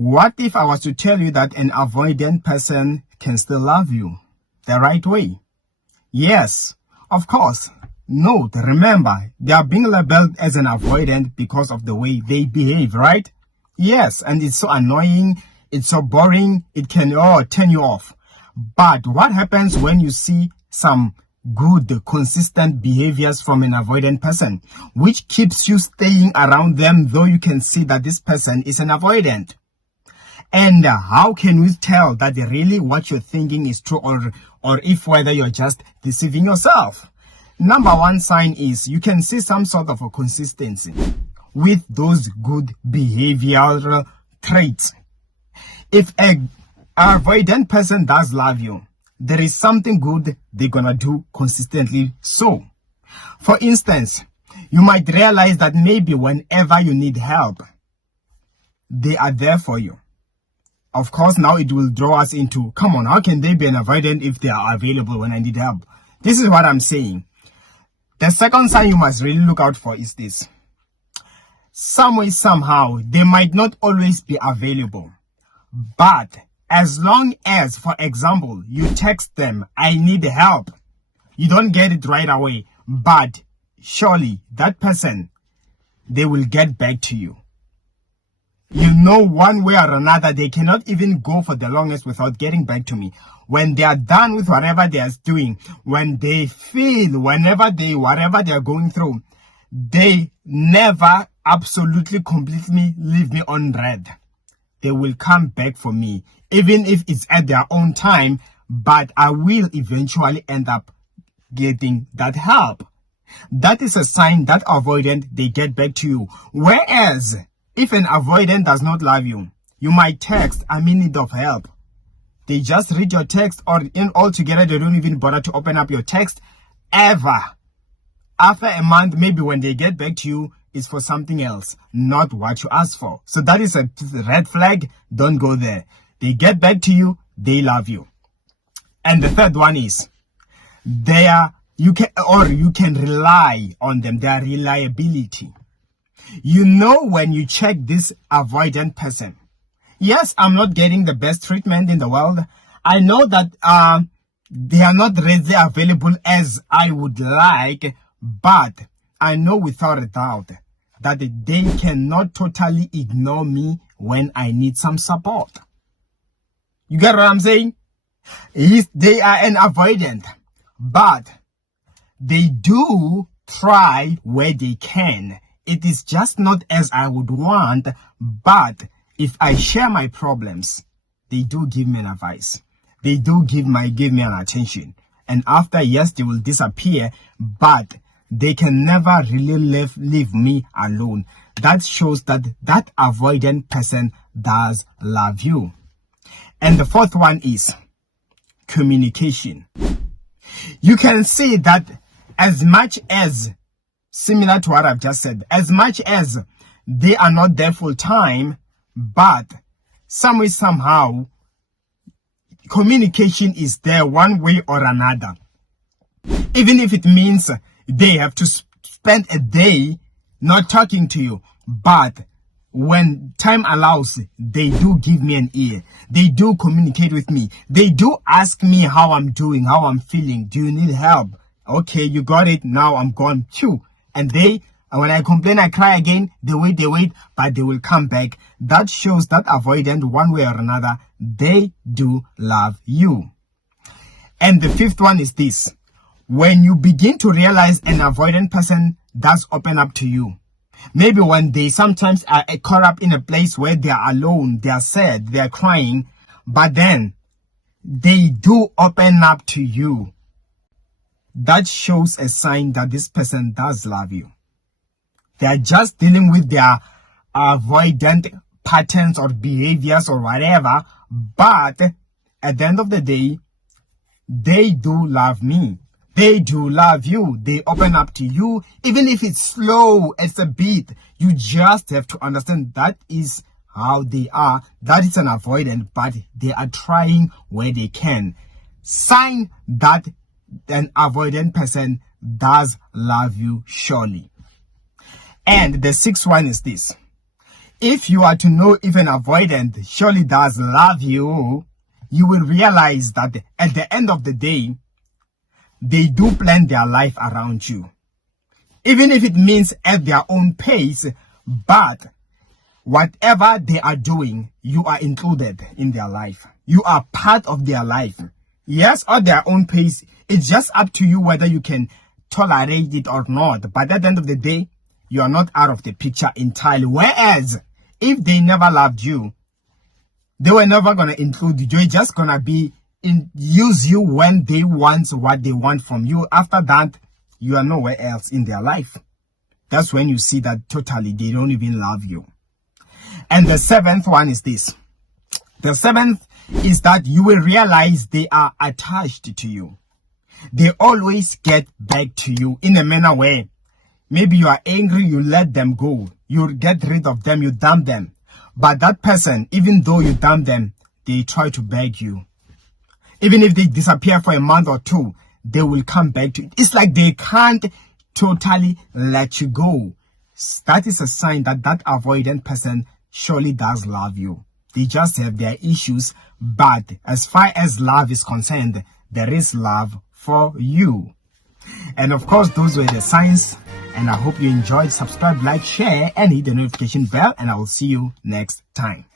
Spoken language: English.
What if I was to tell you that an avoidant person can still love you the right way? Yes, of course. Note, remember, they are being labeled as an avoidant because of the way they behave, right? Yes, and it's so annoying, it's so boring, it can turn you off. But what happens when you see some good, consistent behaviors from an avoidant person, which keeps you staying around them, though you can see that this person is an avoidant? And how can we tell that really what you're thinking is true, or if whether you're just deceiving yourself? Number one sign is you can see some sort of a consistency with those good behavioral traits. If an avoidant person does love you, there is something good they're gonna do consistently. So, for instance, you might realize that maybe whenever you need help, they are there for you. Of course, now it will draw us into, come on, how can they be an avoidant if they are available when I need help? This is what I'm saying. The second sign you must really look out for is this. Some way, somehow, they might not always be available. But as long as, for example, you text them, I need help, you don't get it right away. But surely that person, they will get back to you. You know, one way or another, they cannot even go for the longest without getting back to me. When they are done with whatever they are doing, when they feel, whatever they are going through, they never absolutely, completely leave me on red. They will come back for me, even if it's at their own time, but I will eventually end up getting that help. That is a sign that avoidant, they get back to you. Whereas, if an avoidant does not love you, you might text, I'm in need of help. They just read your text, or in altogether, they don't even bother to open up your text ever. After a month, maybe when they get back to you, it's for something else, not what you asked for. So that is a red flag. Don't go there. They get back to you, they love you. And the third one is, you can rely on them, their reliability. You know, when you check this avoidant person, yes, I'm not getting the best treatment in the world. I know that they are not readily available as I would like, but I know without a doubt that they cannot totally ignore me when I need some support. You get what I'm saying? They are an avoidant, but they do try where they can. It is just not as I would want, but if I share my problems, they do give me an advice. They do give me an attention. And after, yes, they will disappear, but they can never really leave me alone. That shows that that avoidant person does love you. And the fourth one is communication. You can see that as much as, similar to what I've just said, as much as they are not there full time, but some way, somehow, communication is there one way or another. Even if it means they have to spend a day not talking to you, but when time allows, they do give me an ear. They do communicate with me. They do ask me how I'm doing, how I'm feeling. Do you need help? Okay, you got it. Now I'm gone too. And when I complain, I cry again, they wait, but they will come back. That shows that avoidant, one way or another, they do love you. And the fifth one is this. When you begin to realize an avoidant person does open up to you, maybe when they sometimes are caught up in a place where they are alone, they are sad, they are crying, but then they do open up to you, that shows a sign that this person does love you. They are just dealing with their avoidant patterns or behaviors or whatever, but at the end of the day, they do love me. They do love you. They open up to you. Even if it's slow, it's a bit, you just have to understand that is how they are. That is an avoidant, but they are trying where they can. Sign that an avoidant person does love you surely. And the sixth one is this. If you are to know if an avoidant surely does love you, you will realize that at the end of the day, they do plan their life around you. Even if it means at their own pace, but whatever they are doing, you are included in their life. You are part of their life. Yes, at their own pace. It's just up to you whether you can tolerate it or not. But at the end of the day, you are not out of the picture entirely. Whereas, if they never loved you, they were never going to include you. They're just going to use you when they want what they want from you. After that, you are nowhere else in their life. That's when you see that totally they don't even love you. And the seventh one is this. The seventh is that you will realize they are attached to you. They always get back to you in a manner where maybe you are angry, you let them go. You get rid of them, you dump them. But that person, even though you dump them, they try to beg you. Even if they disappear for a month or two, they will come back to it. It's like they can't totally let you go. That is a sign that that avoidant person surely does love you. They just have their issues, but as far as love is concerned, there is love for you. And of course, those were the signs. And I hope you enjoyed. Subscribe, like, share, and hit the notification bell. And I will see you next time.